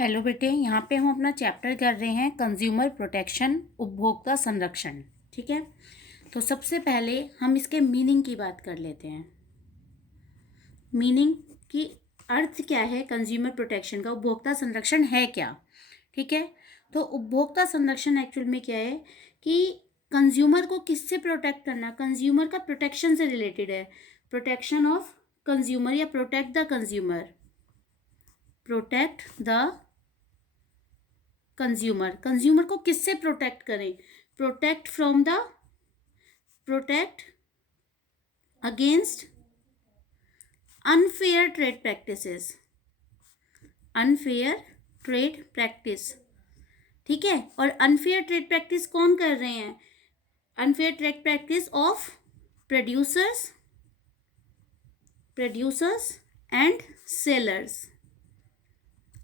Hello बेटे, यहाँ पे हम अपना चैप्टर कर रहे हैं कंज्यूमर प्रोटेक्शन, उपभोक्ता संरक्षण। ठीक है, तो सबसे पहले हम इसके मीनिंग की बात कर लेते हैं। मीनिंग की अर्थ क्या है कंज्यूमर प्रोटेक्शन का, उपभोक्ता संरक्षण है क्या। ठीक है, तो उपभोक्ता संरक्षण एक्चुअल में क्या है कि कंज्यूमर को किससे प्रोटेक्ट करना, कंज्यूमर का प्रोटेक्शन से रिलेटेड है। प्रोटेक्शन ऑफ कंज्यूमर या protect the consumer, protect the consumer. Consumer को किससे प्रोटेक्ट करें, protect from the, protect against unfair trade practices, unfair trade practice. ठीक है, और अनफेयर ट्रेड प्रैक्टिस कौन कर रहे हैं, unfair trade practice of producers and sellers.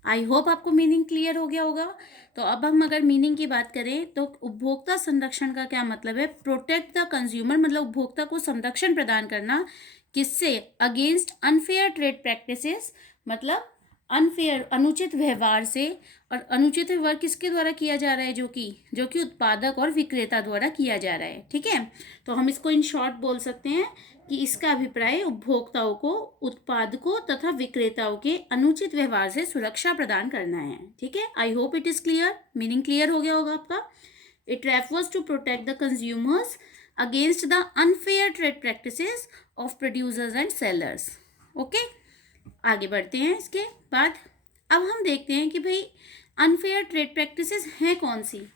I hope आपको मीनिंग क्लियर हो गया होगा। तो अब हम अगर मीनिंग की बात करें तो उपभोक्ता संरक्षण का क्या मतलब है, प्रोटेक्ट द कंज्यूमर मतलब उपभोक्ता को संरक्षण प्रदान करना, किससे, अगेंस्ट अनफेयर ट्रेड प्रैक्टिसेस मतलब अनफेयर अनुचित व्यवहार से। और अनुचित व्यवहार किसके द्वारा किया जा रहा है, जो कि उत्पादक और विक्रेता द्वारा किया जा रहा है। ठीक है, तो हम इसको इन शॉर्ट बोल सकते हैं कि इसका अभिप्राय उपभोक्ताओं को उत्पादकों तथा विक्रेताओं के अनुचित व्यवहार से सुरक्षा प्रदान करना है। ठीक है, I hope it is clear, meaning clear हो गया होगा आपका। It refers to protect the consumers against the unfair trade practices of producers and sellers. Okay, आगे बढ़ते हैं। इसके बाद अब हम देखते हैं कि भाई अनफेयर ट्रेड प्रैक्टिसेस हैं कौन सी,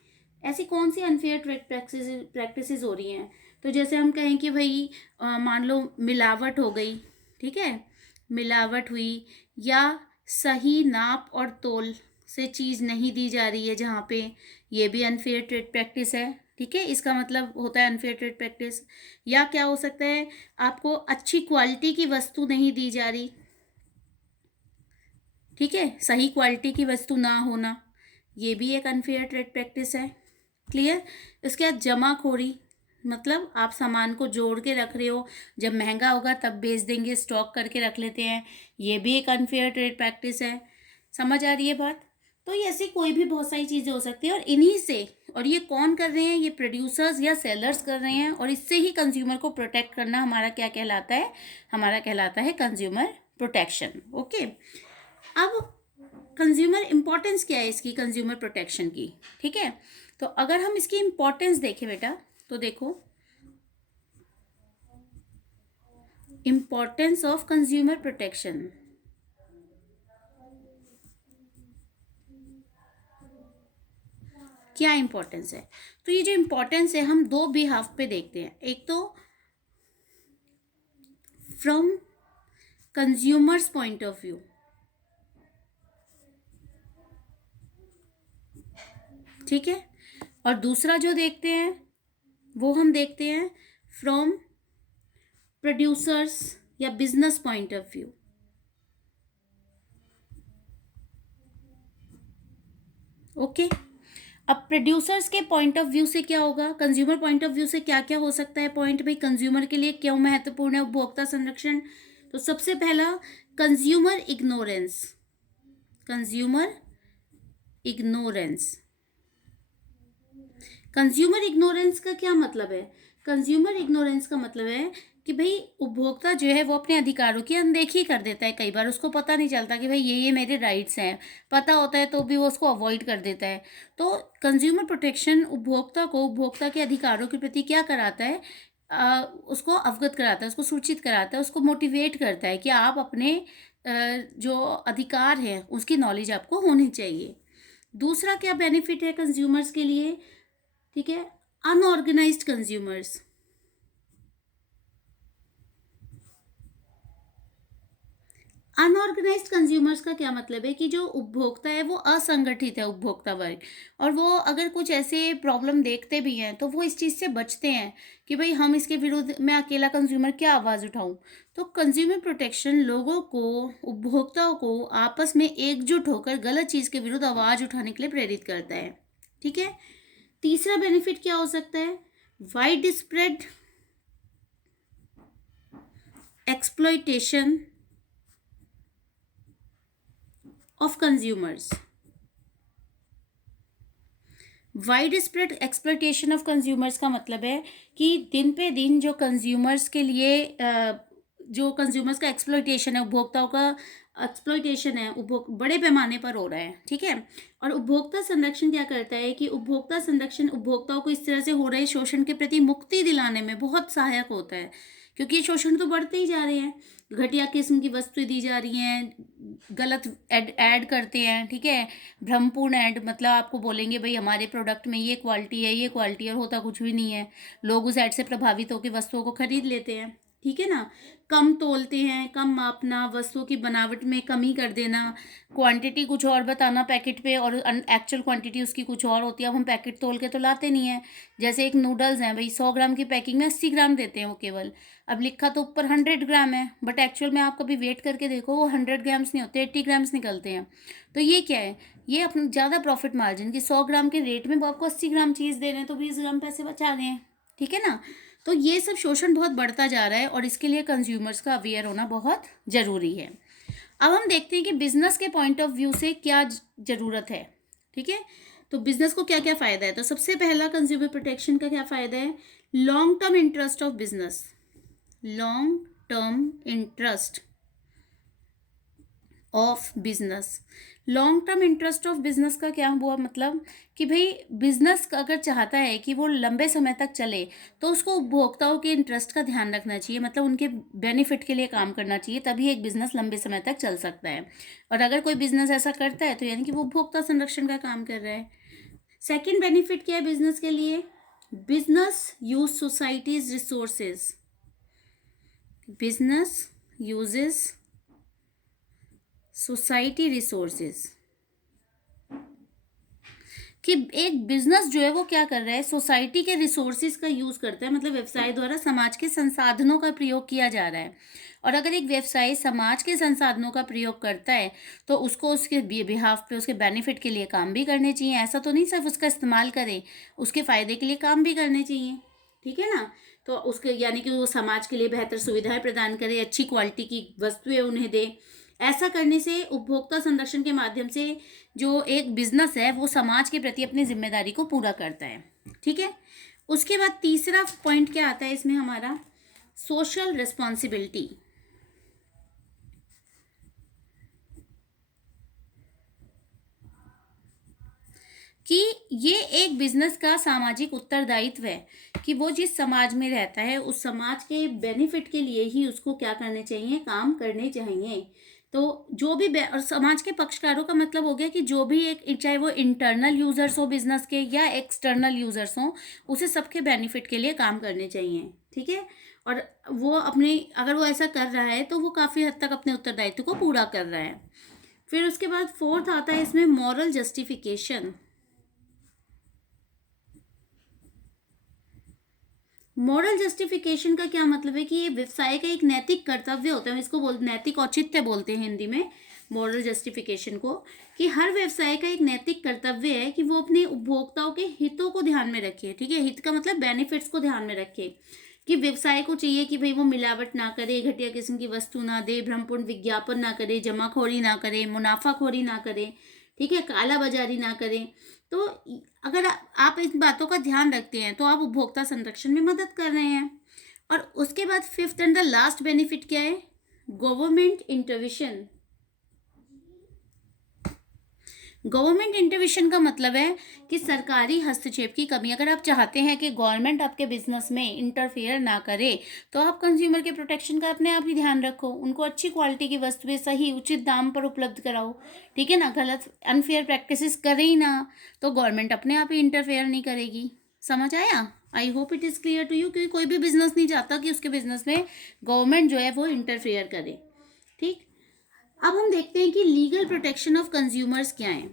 ऐसी कौन सी अनफेयर ट्रेड प्रैक्टिसेस हो रही हैं। तो जैसे हम कहें कि भाई मान लो मिलावट हो गई, ठीक है, मिलावट हुई, या सही नाप और तोल से चीज़ नहीं दी जा रही है जहाँ पे, ये भी अनफेयर ट्रेड प्रैक्टिस है। ठीक है, इसका मतलब होता है अनफेयर ट्रेड प्रैक्टिस। या क्या हो सकता है, आपको अच्छी क्वालिटी की वस्तु नहीं दी जा रही, ठीक है, सही क्वालिटी की वस्तु ना होना, ये भी एक अनफेयर ट्रेड प्रैक्टिस है। क्लियर। इसके बाद जमाखोरी मतलब आप सामान को जोड़ के रख रहे हो, जब महंगा होगा तब बेच देंगे, स्टॉक करके रख लेते हैं, ये भी एक अनफेयर ट्रेड प्रैक्टिस है। समझ आ रही है बात। तो ये ऐसी कोई भी बहुत सारी चीज़ें हो सकती है, और इन्हीं से, और ये कौन कर रहे हैं, ये प्रोड्यूसर्स या सेलर्स कर रहे हैं, और इससे ही कंज्यूमर को प्रोटेक्ट करना हमारा क्या कहलाता है, हमारा कहलाता है कंज्यूमर प्रोटेक्शन। ओके, अब कंज्यूमर इंपॉर्टेंस क्या है इसकी, कंज्यूमर प्रोटेक्शन की। ठीक है, तो अगर हम इसकी इंपॉर्टेंस देखें बेटा, तो देखो इंपॉर्टेंस ऑफ कंज्यूमर प्रोटेक्शन। क्या इंपॉर्टेंस है, तो ये जो इंपॉर्टेंस है हम दो बिहाफ पे देखते हैं। एक तो from consumers point of view, ठीक है, और दूसरा जो देखते हैं वो हम देखते हैं फ्रॉम प्रोड्यूसर्स या business point of view. Okay, अब प्रोड्यूसर्स के पॉइंट ऑफ व्यू से क्या होगा, कंज्यूमर पॉइंट ऑफ व्यू से क्या क्या हो सकता है पॉइंट, भाई कंज्यूमर के लिए क्यों महत्वपूर्ण है उपभोक्ता संरक्षण। तो सबसे पहला consumer ignorance, consumer ignorance. Consumer ignorance का क्या मतलब है, कंज्यूमर इग्नोरेंस का मतलब है कि भाई उपभोक्ता जो है वो अपने अधिकारों की अनदेखी कर देता है। कई बार उसको पता नहीं चलता कि भाई ये मेरे राइट्स हैं, पता होता है तो भी वो उसको अवॉइड कर देता है। तो कंज्यूमर प्रोटेक्शन उपभोक्ता को उपभोक्ता के अधिकारों के प्रति क्या कराता है, उसको अवगत कराता है, उसको सूचित कराता है, उसको मोटिवेट करता है कि आप अपने जो अधिकार हैं उसकी नॉलेज आपको होनी चाहिए। दूसरा क्या बेनिफिट है कंज्यूमर्स के लिए, ठीक है, अनऑर्गेनाइज्ड कंज्यूमर्स। अनऑर्गेनाइज्ड कंज्यूमर्स का क्या मतलब है कि जो उपभोक्ता है वो असंगठित है, उपभोक्ता वर्ग, और वो अगर कुछ ऐसे प्रॉब्लम देखते भी हैं तो वो इस चीज़ से बचते हैं कि भाई हम इसके विरुद्ध, मैं अकेला कंज्यूमर क्या आवाज़ उठाऊं। तो कंज्यूमर प्रोटेक्शन लोगों को, उपभोक्ताओं को आपस में एकजुट होकर गलत चीज़ के विरुद्ध आवाज़ उठाने के लिए प्रेरित करता है। ठीक है, तीसरा बेनिफिट क्या हो सकता है, wide spread exploitation of consumers. Wide spread exploitation of consumers का मतलब है कि दिन पे दिन जो कंज्यूमर्स के लिए जो कंज्यूमर्स का एक्सप्लॉयटेशन है, उपभोक्ताओं का एक्सप्लॉयटेशन है, उपभोग बड़े पैमाने पर हो रहा है, ठीक है। और उपभोक्ता संरक्षण क्या करता है कि उपभोक्ता संरक्षण उपभोक्ताओं को इस तरह से हो रहे शोषण के प्रति मुक्ति दिलाने में बहुत सहायक होता है, क्योंकि ये शोषण तो बढ़ते ही जा रहे हैं, घटिया किस्म की वस्तुएं दी जा रही हैं, गलत ऐड करते हैं, ठीक है, भ्रमपूर्ण ऐड, मतलब आपको बोलेंगे भाई हमारे प्रोडक्ट में ये क्वालिटी है, ये क्वालिटी, और होता कुछ भी नहीं है। लोग उस ऐड से प्रभावित होकर वस्तुओं को खरीद लेते हैं, ठीक है ना। कम तोलते हैं, कम मापना, वस्तुओं की बनावट में कमी कर देना, क्वांटिटी कुछ और बताना पैकेट पे और एक्चुअल क्वांटिटी उसकी कुछ और होती है। अब हम पैकेट तोल के तो लाते नहीं है। जैसे एक नूडल्स हैं भाई, 100 ग्राम की पैकिंग में 80 ग्राम देते हैं वो केवल, अब लिखा तो ऊपर 100 ग्राम है, बट एक्चुअल में आप कभी वेट करके देखो वो 100 ग्राम्स नहीं होते, 80 ग्राम्स निकलते हैं। तो ये क्या है, ये अपना ज़्यादा प्रॉफिट मार्जिन की 100 ग्राम के रेट में वो आपको 80 ग्राम चीज़ दे रहे हैं, तो 20 ग्राम पैसे बचा रहे हैं, ठीक है ना। तो ये सब शोषण बहुत बढ़ता जा रहा है और इसके लिए कंज्यूमर्स का अवेयर होना बहुत ज़रूरी है। अब हम देखते हैं कि बिजनेस के पॉइंट ऑफ व्यू से क्या ज़रूरत है, ठीक है। तो बिजनेस को क्या क्या फ़ायदा है, तो सबसे पहला कंज्यूमर प्रोटेक्शन का क्या फ़ायदा है, long term interest of business, long term interest of business. Long term interest of business का क्या हुआ, मतलब कि भाई बिजनेस अगर चाहता है कि वो लंबे समय तक चले तो उसको उपभोक्ताओं के इंटरेस्ट का ध्यान रखना चाहिए, मतलब उनके बेनिफिट के लिए काम करना चाहिए, तभी एक बिजनेस लंबे समय तक चल सकता है। और अगर कोई बिजनेस ऐसा करता है तो यानी कि वो उपभोक्ता संरक्षण का काम कर रहा है। सेकेंड बेनिफिट क्या है बिजनेस के लिए, business use societies resources, business uses society resources, कि एक बिजनेस जो है वो क्या कर रहा है, सोसाइटी के रिसोर्सेज का यूज करता है, मतलब व्यवसाय द्वारा समाज के संसाधनों का प्रयोग किया जा रहा है। और अगर एक व्यवसाय समाज के संसाधनों का प्रयोग करता है तो उसको उसके बिहाफ पे, उसके बेनिफिट के लिए काम भी करने चाहिए, ऐसा तो नहीं सिर्फ उसका इस्तेमाल करे, उसके फायदे के लिए काम भी करने चाहिए, ठीक है ना। तो उसके यानी कि वो समाज के लिए बेहतर सुविधाएं प्रदान करे, अच्छी क्वालिटी की वस्तुएं उन्हें दे। ऐसा करने से उपभोक्ता संरक्षण के माध्यम से जो एक बिजनेस है वो समाज के प्रति अपनी जिम्मेदारी को पूरा करता है, ठीक है। उसके बाद तीसरा पॉइंट क्या आता है इसमें हमारा, सोशल रिस्पॉन्सिबिलिटी, कि ये एक बिजनेस का सामाजिक उत्तरदायित्व है कि वो जिस समाज में रहता है उस समाज के बेनिफिट के लिए ही उसको क्या करने चाहिए, काम करने चाहिए। तो जो भी और समाज के पक्षकारों का मतलब हो गया कि जो भी एक, चाहे वो इंटरनल यूजर्स हो बिजनेस के या एक्सटर्नल यूजर्स हो, उसे सबके बेनिफिट के लिए काम करने चाहिए, ठीक है। और वो अपने, अगर वो ऐसा कर रहा है तो वो काफ़ी हद तक अपने उत्तरदायित्व को पूरा कर रहा है। फिर उसके बाद फोर्थ आता है इसमें मॉरल जस्टिफिकेशन। मॉरल जस्टिफिकेशन का क्या मतलब है कि ये व्यवसाय का एक नैतिक कर्तव्य होता है, इसको नैतिक औचित्य बोलते हैं हिंदी में मॉरल जस्टिफिकेशन को, कि हर व्यवसाय का एक नैतिक कर्तव्य है कि वो अपने उपभोक्ताओं के हितों को ध्यान में रखे, ठीक है, हित का मतलब बेनिफिट्स को ध्यान में रखे, कि व्यवसाय को चाहिए कि भाई वो मिलावट ना करे, घटिया किस्म की वस्तु ना दे, भ्रमपूर्ण विज्ञापन ना करे, जमाखोरी ना करे, मुनाफाखोरी ना करे, ठीक है, काला बाजारी ना करे। तो अगर आप इन बातों का ध्यान रखते हैं तो आप उपभोक्ता संरक्षण में मदद कर रहे हैं। और उसके बाद fifth and the last benefit क्या है, गवर्नमेंट इंटरवेंशन। गवर्नमेंट इंटरवेंशन का मतलब है कि सरकारी हस्तक्षेप की कमी, अगर आप चाहते हैं कि गवर्नमेंट आपके बिजनेस में इंटरफेयर ना करे तो आप कंज्यूमर के प्रोटेक्शन का अपने आप ही ध्यान रखो, उनको अच्छी क्वालिटी की वस्तुएं सही उचित दाम पर उपलब्ध कराओ, ठीक है ना, गलत अनफेयर प्रैक्टिसेस करे ही ना, तो गवर्नमेंट अपने आप ही इंटरफेयर नहीं करेगी। समझ आया, I hope it is clear to you, क्योंकि कोई भी बिजनेस नहीं चाहता कि उसके बिजनेस में गवर्नमेंट जो है वो इंटरफेयर करे, ठीक। अब हम देखते हैं कि लीगल प्रोटेक्शन ऑफ कंज्यूमर्स क्या है।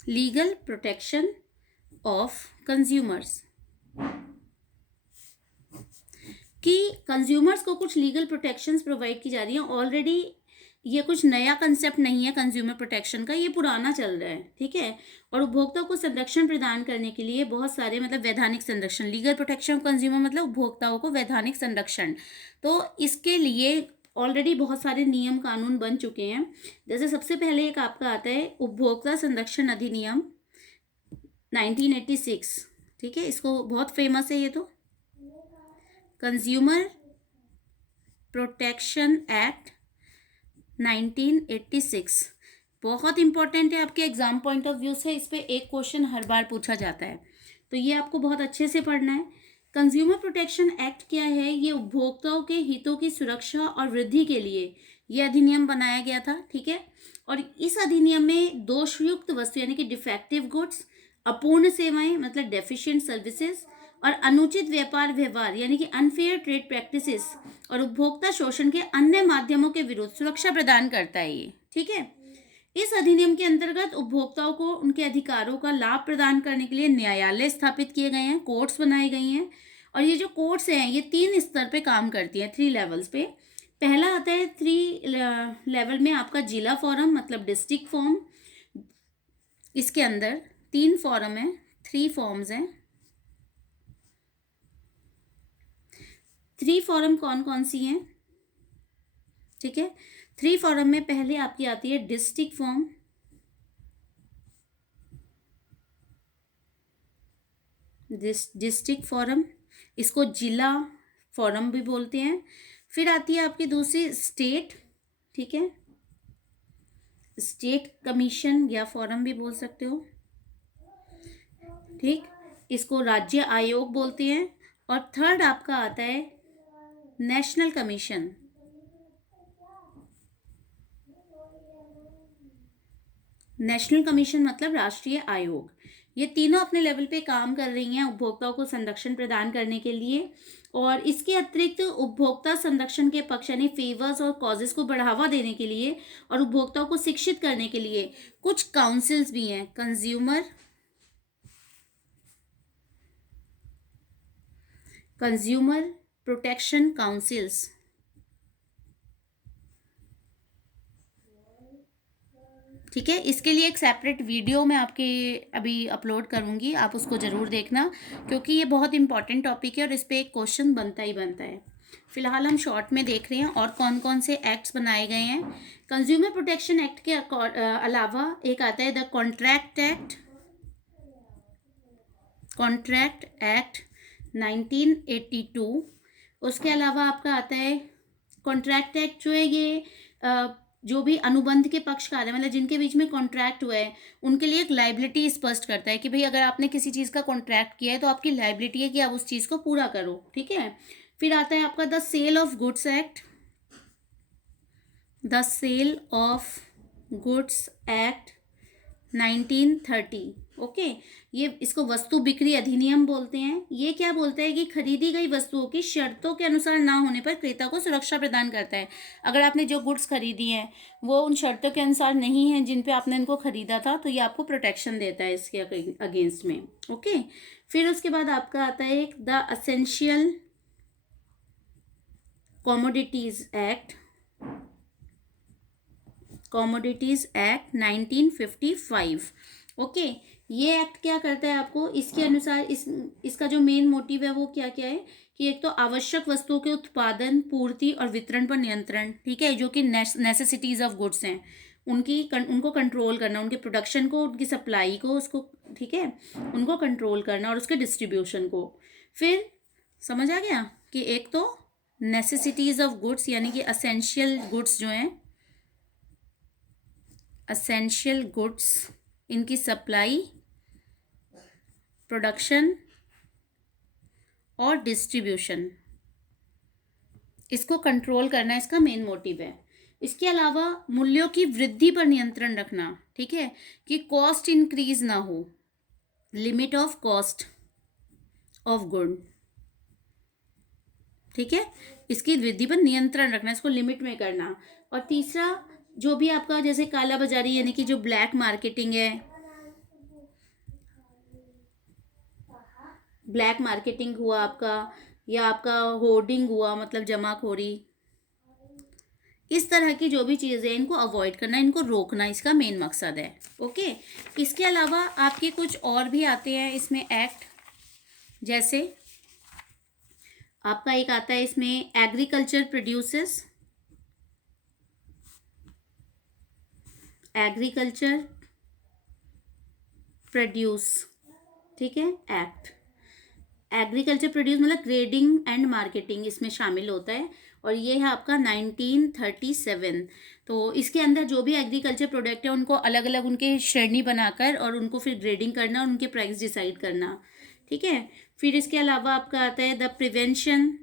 लीगल प्रोटेक्शन ऑफ कंज्यूमर्स, कि कंज्यूमर्स को कुछ लीगल प्रोटेक्शंस प्रोवाइड की जा रही हैं ऑलरेडी। ये कुछ नया कंसेप्ट नहीं है कंज्यूमर प्रोटेक्शन का, ये पुराना चल रहा है, ठीक है। और उपभोक्ताओं को संरक्षण प्रदान करने के लिए बहुत सारे, मतलब वैधानिक संरक्षण, लीगल प्रोटेक्शन ऑफ कंज्यूमर मतलब उपभोक्ताओं को वैधानिक संरक्षण, तो इसके लिए ऑलरेडी बहुत सारे नियम कानून बन चुके हैं। जैसे सबसे पहले एक आपका आता है उपभोक्ता संरक्षण अधिनियम 1986, ठीक है, इसको बहुत फेमस है ये तो। कंज्यूमर प्रोटेक्शन एक्ट 1986 बहुत इंपॉर्टेंट है आपके एग्जाम पॉइंट ऑफ व्यू से, इस पे एक क्वेश्चन हर बार पूछा जाता है, तो ये आपको बहुत अच्छे से पढ़ना है। कंज्यूमर प्रोटेक्शन एक्ट क्या है? ये उपभोक्ताओं के हितों की सुरक्षा और वृद्धि के लिए ये अधिनियम बनाया गया था, ठीक है। और इस अधिनियम में दोषयुक्त वस्तु यानी कि डिफेक्टिव गुड्स, अपूर्ण सेवाएं मतलब डेफिशिएंट सर्विसेज, और अनुचित व्यापार व्यवहार यानी कि अनफेयर ट्रेड प्रैक्टिसेस और उपभोक्ता शोषण के अन्य माध्यमों के विरुद्ध सुरक्षा प्रदान करता है ये, ठीक है। इस अधिनियम के अंतर्गत उपभोक्ताओं को उनके अधिकारों का लाभ प्रदान करने के लिए न्यायालय स्थापित किए गए हैं, कोर्ट्स बनाई गई हैं। और ये जो कोर्ट्स हैं ये 3 स्तर पे काम करती हैं, 3 लेवल्स पे। पहला आता है 3 लेवल में आपका जिला फोरम मतलब डिस्ट्रिक्ट फॉर्म। इसके अंदर 3 फॉरम है, 3 फॉर्म्स हैं। 3 फॉरम कौन कौन सी हैं, ठीक है। 3 फॉरम में पहले आपकी आती है डिस्ट्रिक्ट फॉर्म, डिस्ट्रिक्ट फॉरम, इसको जिला फॉरम भी बोलते हैं। फिर आती है आपकी दूसरी स्टेट, ठीक है, स्टेट कमीशन या फॉरम भी बोल सकते हो, ठीक, इसको राज्य आयोग बोलते हैं। और थर्ड आपका आता है नेशनल कमीशन, नेशनल कमीशन मतलब राष्ट्रीय आयोग। ये तीनों अपने लेवल पे काम कर रही हैं उपभोक्ताओं को संरक्षण प्रदान करने के लिए। और इसके अतिरिक्त उपभोक्ता संरक्षण के पक्ष यानी फेवर्स और कॉजेस को बढ़ावा देने के लिए और उपभोक्ताओं को शिक्षित करने के लिए कुछ काउंसिल्स भी हैं, कंज्यूमर प्रोटेक्शन काउंसिल्स। ठीक है, इसके लिए एक सेपरेट वीडियो मैं आपके अभी अपलोड करूँगी, आप उसको ज़रूर देखना, क्योंकि ये बहुत इंपॉर्टेंट टॉपिक है और इस पर एक क्वेश्चन बनता ही बनता है। फिलहाल हम शॉर्ट में देख रहे हैं और कौन कौन से एक्ट्स बनाए गए हैं। कंज्यूमर प्रोटेक्शन एक्ट के अलावा एक आता है द कॉन्ट्रैक्ट एक्ट 1982। उसके अलावा आपका आता है कॉन्ट्रैक्ट एक्ट, जो है ये जो भी अनुबंध के पक्षकार है मतलब जिनके बीच में कॉन्ट्रैक्ट हुआ है उनके लिए एक लाइबिलिटी स्पष्ट करता है कि भाई अगर आपने किसी चीज़ का कॉन्ट्रैक्ट किया है तो आपकी लाइबिलिटी है कि आप उस चीज़ को पूरा करो, ठीक है। फिर आता है आपका the sale of goods act, the sale of goods act 1930, okay. ये इसको वस्तु बिक्री अधिनियम बोलते हैं। ये क्या बोलता है कि खरीदी गई वस्तुओं की शर्तों के अनुसार ना होने पर क्रेता को सुरक्षा प्रदान करता है। अगर आपने जो गुड्स खरीदी हैं वो उन शर्तों के अनुसार नहीं है जिन पे आपने इनको खरीदा था, तो ये आपको प्रोटेक्शन देता है इसके अगेंस्ट में, ओके। फिर उसके बाद आपका आता है एक the essential commodities act 1955, okay. ये एक्ट क्या करता है आपको, इसके अनुसार इसका जो मेन मोटिव है वो क्या क्या है कि एक तो आवश्यक वस्तुओं के उत्पादन, पूर्ति और वितरण पर नियंत्रण, ठीक है, जो कि नेसेसिटीज ऑफ गुड्स हैं उनको कंट्रोल करना, उनके प्रोडक्शन को, उनकी सप्लाई को, उसको, ठीक है, उनको कंट्रोल करना और उसके डिस्ट्रीब्यूशन को। फिर समझ आ गया कि एक तो नेसेसिटीज ऑफ गुड्स यानी कि असेंशियल गुड्स जो हैं, असेंशियल गुड्स, इनकी सप्लाई, प्रोडक्शन और डिस्ट्रीब्यूशन, इसको कंट्रोल करना इसका मेन मोटिव है। इसके अलावा मूल्यों की वृद्धि पर नियंत्रण रखना, ठीक है, कि कॉस्ट इंक्रीज ना हो, limit of cost of good, ठीक है, इसकी वृद्धि पर नियंत्रण रखना, इसको लिमिट में करना। और तीसरा जो भी आपका जैसे काला बाजारी यानी कि जो ब्लैक मार्केटिंग है, ब्लैक मार्केटिंग हुआ आपका, या आपका होर्डिंग हुआ मतलब जमाखोरी, इस तरह की जो भी चीज़ें हैं इनको अवॉइड करना, इनको रोकना इसका मेन मकसद है, ओके। इसके अलावा आपके कुछ और भी आते हैं इसमें एक्ट, जैसे आपका एक आता है इसमें एग्रीकल्चर प्रोड्यूसेस, एग्रीकल्चर प्रोड्यूस, ठीक है, एक्ट। एग्रीकल्चर प्रोड्यूस मतलब ग्रेडिंग एंड मार्केटिंग इसमें शामिल होता है, और ये है आपका 1937। तो इसके अंदर जो भी एग्रीकल्चर प्रोडक्ट है उनको अलग अलग उनके श्रेणी बनाकर और उनको फिर ग्रेडिंग करना और उनके प्राइस डिसाइड करना, ठीक है। फिर इसके अलावा आपका आता है the prevention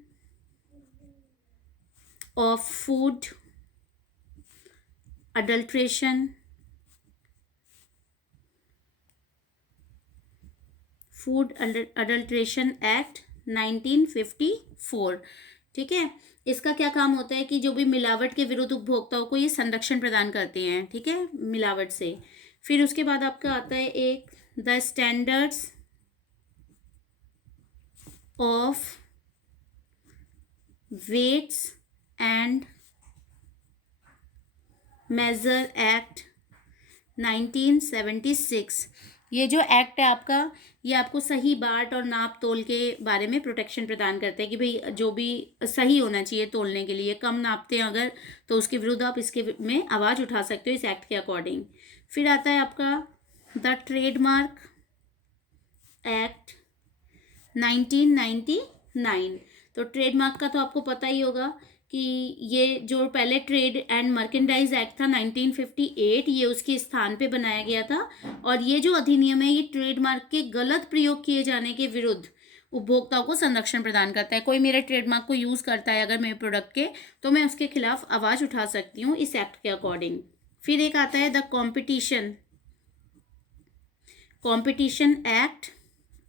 of food adulteration, food adulteration act 1954, ठीक है। इसका क्या काम होता है कि जो भी मिलावट के विरुद्ध उपभोक्ताओं को ये संरक्षण प्रदान करते हैं, ठीक है, मिलावट से। फिर उसके बाद आपका आता है एक the standards of weights and measure act 1976। ये जो एक्ट है आपका, ये आपको सही बाट और नाप तोल के बारे में प्रोटेक्शन प्रदान करते हैं कि भाई जो भी सही होना चाहिए तोलने के लिए, कम नापते हैं अगर तो उसके विरुद्ध आप इसके में आवाज़ उठा सकते हो इस एक्ट के अकॉर्डिंग। फिर आता है आपका द ट्रेडमार्क एक्ट 1999। तो ट्रेडमार्क का तो आपको पता ही होगा कि ये जो पहले ट्रेड एंड मर्केंडाइज एक्ट था 1958, ये उसके स्थान पे बनाया गया था, और ये जो अधिनियम है ये ट्रेडमार्क के गलत प्रयोग किए जाने के विरुद्ध उपभोक्ताओं को संरक्षण प्रदान करता है। कोई मेरे ट्रेडमार्क को यूज़ करता है अगर मेरे प्रोडक्ट के, तो मैं उसके खिलाफ आवाज़ उठा सकती हूँ इस एक्ट के अकॉर्डिंग। फिर एक आता है द कॉम्पिटिशन एक्ट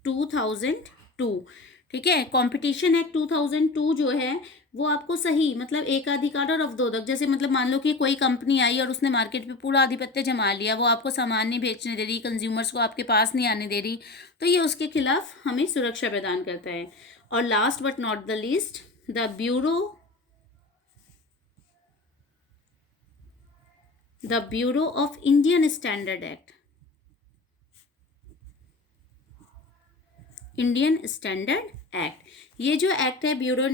2002, ठीक है। कंपटीशन एक्ट 2002 जो है वो आपको सही मतलब एकाधिकार और अवरोधक, जैसे मतलब मान लो कि कोई कंपनी आई और उसने मार्केट पे पूरा आधिपत्य जमा लिया, वो आपको सामान नहीं बेचने दे रही, कंज्यूमर्स को आपके पास नहीं आने दे रही, तो ये उसके खिलाफ हमें सुरक्षा प्रदान करता है। और last but not the least the bureau of Indian standard act, Indian standard act. ये जो एक्ट है ब्यूरो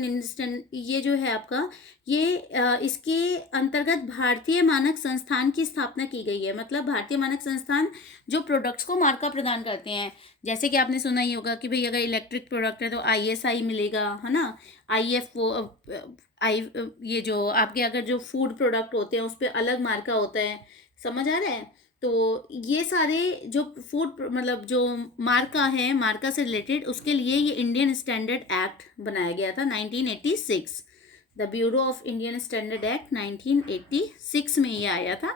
ये जो है आपका, ये इसके अंतर्गत भारतीय मानक संस्थान की स्थापना की गई है। मतलब भारतीय मानक संस्थान जो प्रोडक्ट्स को मार्का प्रदान करते हैं, जैसे कि आपने सुना ही होगा कि भाई अगर इलेक्ट्रिक प्रोडक्ट है तो ISI मिलेगा, है ना, ये जो आपके अगर जो फूड प्रोडक्ट होते हैं उस पर अलग मार्का होता है, समझ आ रहा है। तो ये सारे जो फूड मतलब जो मार्का है, मार्का से रिलेटेड, उसके लिए ये इंडियन स्टैंडर्ड एक्ट बनाया गया था 1986। The bureau of Indian standard act 1986 में ये आया था।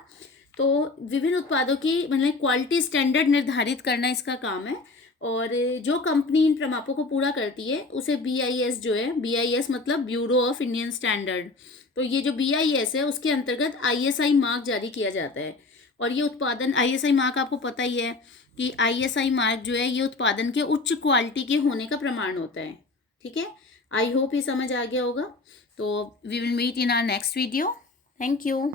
तो विभिन्न उत्पादों की मतलब क्वालिटी स्टैंडर्ड निर्धारित करना इसका काम है, और जो कंपनी इन प्रमापों को पूरा करती है उसे BIS जो है, BIS मतलब ब्यूरो ऑफ इंडियन स्टैंडर्ड, तो ये जो BIS है उसके अंतर्गत ISI मार्क जारी किया जाता है। और ये उत्पादन ISI मार्क आपको पता ही है कि ISI मार्क जो है ये उत्पादन के उच्च क्वालिटी के होने का प्रमाण होता है, ठीक है। आई होप ये समझ आ गया होगा। तो we will meet in our next video. Thank you.